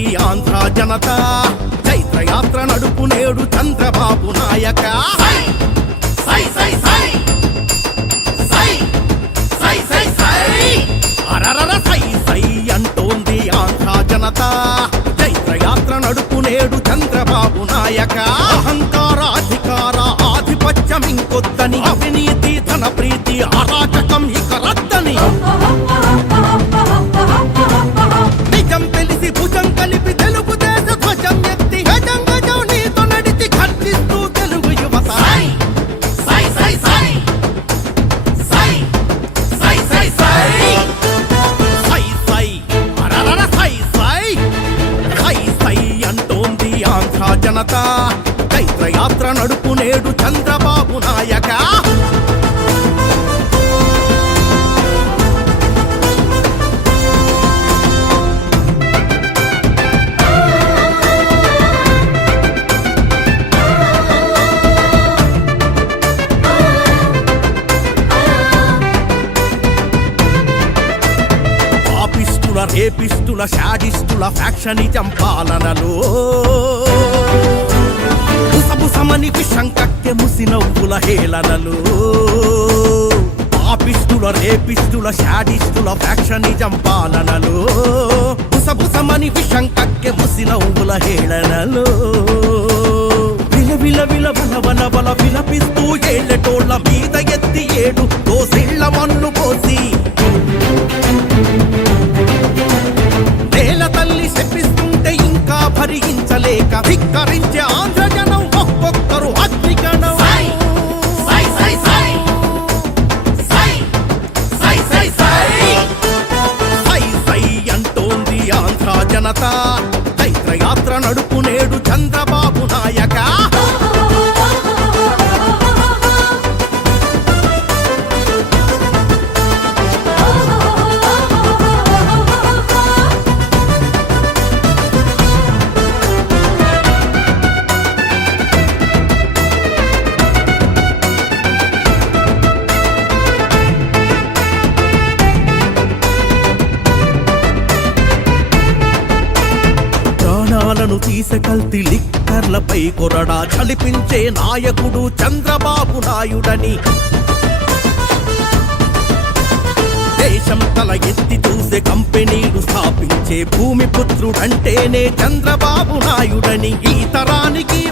Party Andhra Janata. చైత్రయాత్ర నడుపు నేడు చంద్రబాబు నాయక. అంటోంది ఆంధ్ర నడుపు నేడు చంద్రబాబు నాయక. అహంకార అధికార ఆధిపత్యం ఇంకొద్దని అవినీతి ఆంధ్ర జనత చైత్రయాత్ర నడుపు నేడు చంద్రబాబు నాయక. పాపిస్తుల రేపిస్తుల షాడిస్తుల ఫ్యాక్షనిజం పాలనలో. నవ్వుల హేళనలు పాపిస్తుల రేపిస్తుల షాడిస్తుల ఫ్యాక్షనిజం పాలనలు. బుసబుసమని విషం కక్కె ముసిన నవ్వుల హేళనలు. విల విల విల బల బల బల విలపిస్తూ ఏళ్ళటోళ్ళ మీద ఎత్తి ఏడు దోసిళ్ళ మన్ను పోసి. నేల తల్లి శపిస్తుంటే ఇంకా భరించలేక ధిక్కరించే está. తీసే కల్తీ లిక్కర్లపై కొరడా చలిపించే నాయకుడు చంద్రబాబు నాయుడని. దేశం తల ఎత్తి చూసే కంపెనీలు స్థాపించే భూమి పుత్రుడంటేనే చంద్రబాబు నాయుడని. ఈ తరానికి